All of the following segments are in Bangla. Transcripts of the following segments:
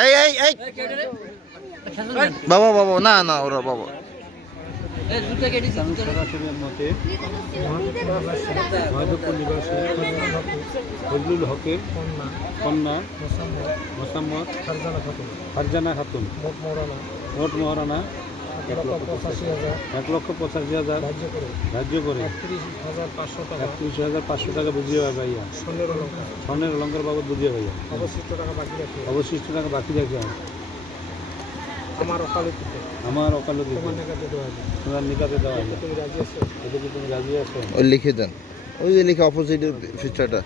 এই এই এই বাবা বাবা, না না ওরা বাবা। ফজলুল হকের কন্যা মোসাম্মদ ফারজানা খাতুন মোট মহারানা 1,85,000 ধার্য করে 31,500 টাকা বুঝিয়ে ভাইয়া, স্বর্ণের অলঙ্কার বাবদ বুঝিয়ে ভাইয়া, অবশিষ্ট টাকা বাকি রাখে আমার ওকালতি তোমার নিকাতে দেওয়া হবে। এতে কি তুমি রাজি আছো? ওই লিখে দেন, ওই যে লিখে অপোজিটের ফিচারটা।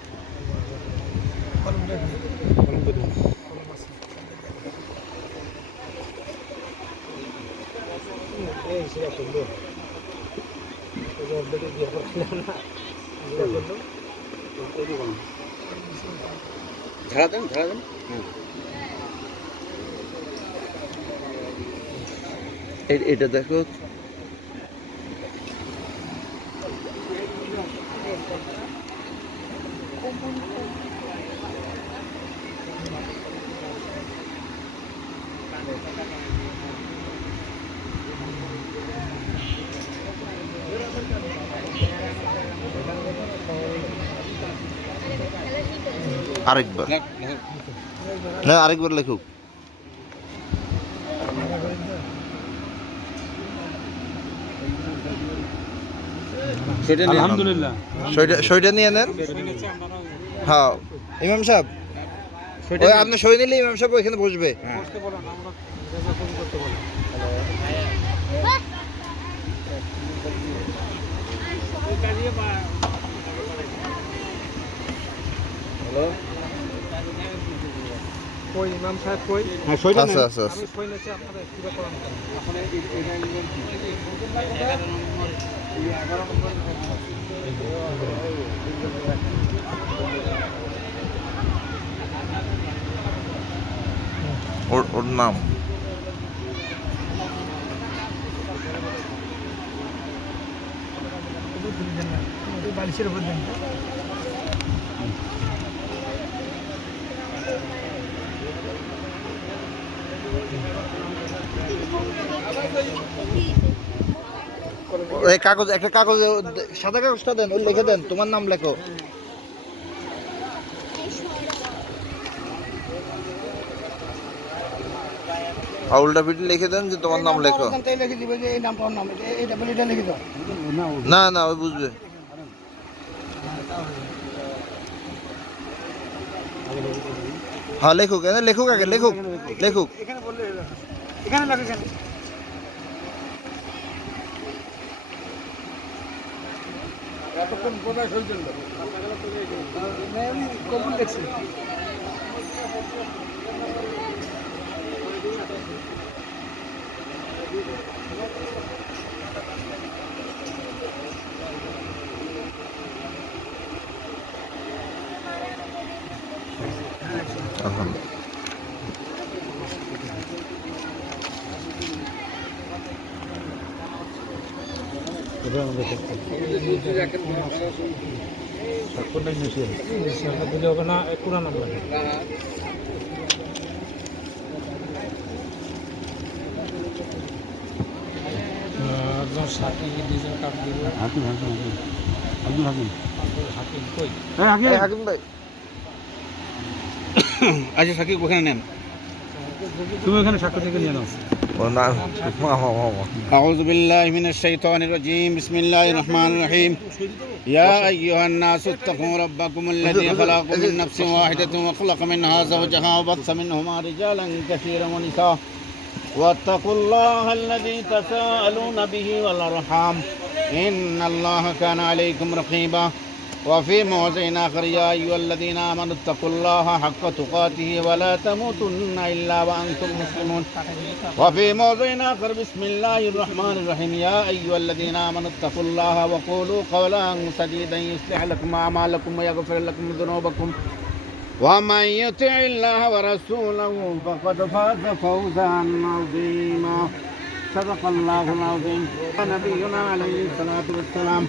ঝাড়া দেন ঝাড়া দেন। এটা দেখো, আরেকবার না, আরেকবার লেখুক। আলহামদুলিল্লাহ, সইটা নিয়ে নেন। হ্যাঁ ইমাম সাহেব, ওই আপনি সই নিলে ইমাম সাহেব ওইখানে বসবে। কই ইমাম সাহেব কই? আচ্ছা আচ্ছা আচ্ছা। ওর নাম বালিশের উপর দেন। এই কাগজ, একটা কাগজ, সাদা কাগজটা দেন, ওই লিখে দেন, তোমার নাম লেখো। উল্টা পিঠে লিখে দেন যে তোমার নাম লেখো। না না, ওই বুঝবে। হ্যাঁ লেখুক, লেখুক আগে, লেখুক লেখুক। এখানে লেখেন। এতক্ষণ কোথায় শুনছেন? আমি কবুল দেখছি। দিলে হবে না, পুরা নাম লাগে। একজন সাথী ডিজেল কার্ড দিব। হাকিম আব্দুল হাকিম কই? হ্যাঁ হাকিম ভাই। আচ্ছা সাকিব ওখানে নেন, তুমি ওখানে সাক্ষ্য থেকে নিয়ে নাও। أعوذ بالله من الشيطان الرجيم بسم الله الرحمن الرحيم يا أيها الناس اتقوا ربكم الذي خلقكم من نفس واحدة وخلق منها زوجها وبث منهما رجالا كثيرا ونساء واتقوا الله الذي تساءلون به والأرحام إن الله كان عليكم رقيبا وفي موضع آخر يا أيها الذين آمنوا اتقوا الله حق تقاته ولا تموتن إلا وأنتم مسلمون وفي موضع آخر بسم الله الرحمن الرحيم يا أيها الذين آمنوا اتقوا الله وقولوا قولا سديدا يصلح لكم أعمالكم ويغفر لكم ذنوبكم ومن يطع الله ورسوله فقد فاز فوزا عظيما صدق الله العظيم ونبينا عليه الصلاة والسلام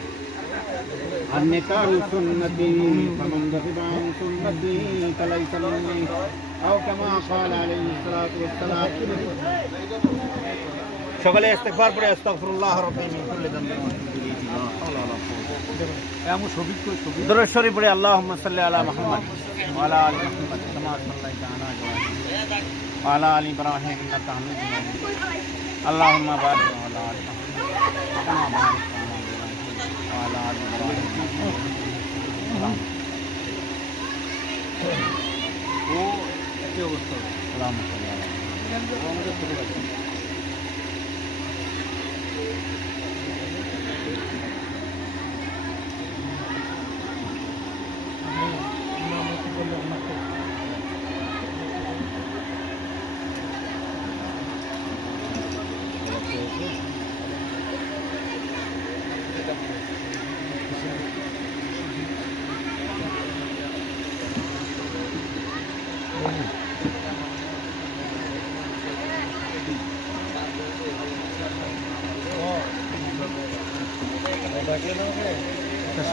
النكاح سنتي فمن رغب عن سنتي فليس مني أو كما قال عليه الصلاة والسلام সকলে ইস্তিগফার পড়ে আস্তাগফিরুল্লাহ রাব্বি মিন কুল্লি যামবিন দরুদ শরীফ পড়ে আল্লাহুম্মা সাল্লি আলা মুহাম্মদ ওয়া আলা আলি মুহাম্মদ কামা সাল্লাইতা আলা ইব্রাহিম ওয়া আলা আলি ইব্রাহিম ইন্নাকা হামিদুম মাজিদ আল্লাহুম্মা বারিক আলা আলি মুহাম্মদ কামা বারাকতা আলা ইব্রাহিম ওয়া আলা আলি ইব্রাহিম ও কি অবস্থা আল্লাহুম্মা সাল্লি আলা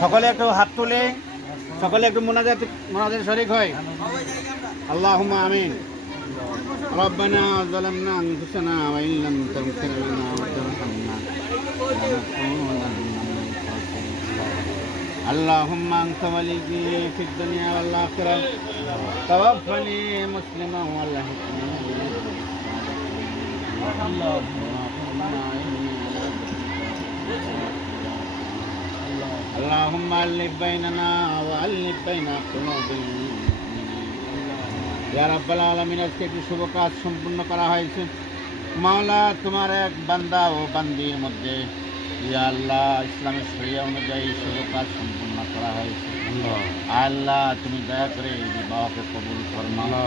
সকলে একটু হাত তুলে সকলে একটু মোনাজাত শরীক হয় আল্লাহুম্মা আমিন রব্বানা যালামনা আনফুসানা ওয়া ইন লাম তাগফির লানা ওয়া তারহামনা লানাকুনান্না মিনাল খাসিরিন আল্লাহুম্মা আনতা ওয়ালিয়্যি ফিদ দুনিয়া ওয়াল আখিরাহ তাওয়াফফানি মুসলিমান ওয়া আলহিকনি اللهم ألف بيننا وألف بين قلوب ইয়া রাব্বাল আলামিন আজকে একটি শুভ কাজ সম্পূর্ণ করা হয়েছে মাওলা তোমার এক বান্দা ও বান্দির মধ্যে ইয়া আল্লাহ ইসলামের শরিয়া অনুযায়ী শুভ কাজ সম্পূর্ণ করা হয়েছে আল্লাহ তুমি দয়া করে এই বিবাহকে কবুল ফরমাও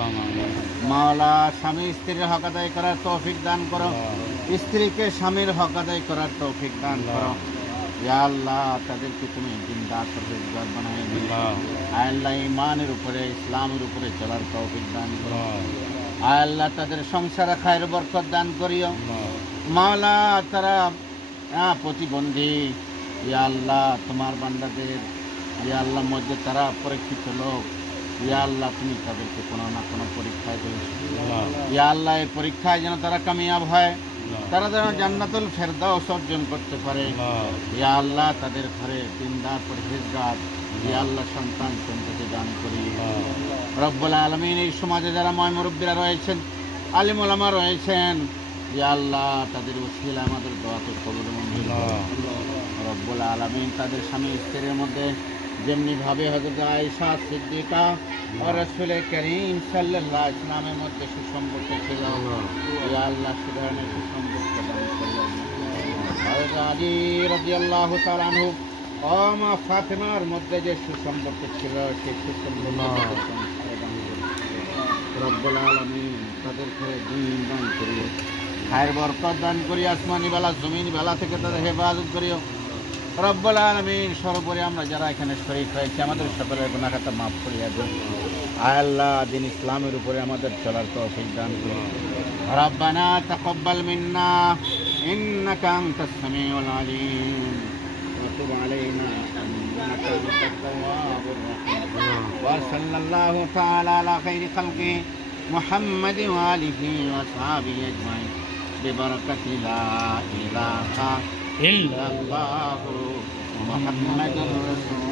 মাওলা স্বামী স্ত্রীর হক আদায় করার তৌফিক দান করো স্ত্রীকে স্বামীর হক আদায় করার তৌফিক দান করো ইয়া আল্লাহ তাদেরকে তুমি জিন্দাত পরহেজগার বানায় দিও আল্লাহ ঈমানের উপরে ইসলামের উপরে চলার তৌফিক দান করো আল্লাহ তাদের সংসারে খায়ের বরকত দান করিও মাওলা তারা প্রতিবন্ধী ইয়া আল্লাহ তোমার বান্দাদের ইয়া আল্লাহ মধ্যে তারা পরীক্ষিত লোক ইয়া আল্লাহ তুমি তাদেরকে কোনো না কোনো পরীক্ষায় দিয়েছো ইয়া আল্লাহ এই পরীক্ষায় যেন তারা কামিয়াব হয় তারা যেন জান্নাতুল ফেরদাউস অর্জন করতে পারে ইয়া আল্লাহ তাদের ঘরে দিনদার পরহেজগার ইয়া আল্লাহ সন্তান সন্ততি দান করি রব্বুল আলামিন এই সমাজে যারা মুরব্বিরা রয়েছেন আলিম ওলামা রয়েছেন ইয়া আল্লাহ তাদের উসিলা আমাদের দোয়াকে কবুল মঞ্জুর রব্বুল আলামিন তাদের স্বামী স্ত্রীর মধ্যে যেমনি ভাবে হযরত আয়েশা সিদ্দিকা ও রাসূল করিম সাল্লাল্লাহু আলাইহি ওয়াসাল্লামের মধ্যে সুসম্পর্ক ছিল ইয়া আল্লাহ সে ধরনের সুসম্পর্ক দান করুন হযরত আলী রাদিয়াল্লাহু তাআলা আনহু ও মা ফাতেমার মধ্যে যে সুসম্পর্ক ছিল সেই সুসম্পর্ক রব্বুল আলামিন তাদের ঘরে দ্বীন দান করিও খায়ের বরকত দান করি আসমানি বেলা জমিন বেলা থেকে তাদের হেফাজত করিও রব্বুল আলামিন সর্বোপরি আমরা যারা এখানে শরীক হয়েছি আমাদের সকলের গুনাহ খাতা মাফ করিয়া দিন আয় আল্লাহ দিন ইসলামের উপরে আমাদের চলার তৌফিক দান করুন রব্বানা তাকাব্বাল মিন্না ইন্নাকা আনতাস সামিউল আলিম ওয়া তুব আলাইনা ইন্নাকা আনতাত তাওয়াবুর রাহিম ওয়া সাল্লাল্লাহু তাআলা আলা খাইরি খালকি মুহাম্মাদ ওয়া আলিহি ওয়া আসহাবিহি আজমাইন বিবারাকাতি লা ইলাহা ইল্লাল্লাহু মুহাম্মাদুর রাসূল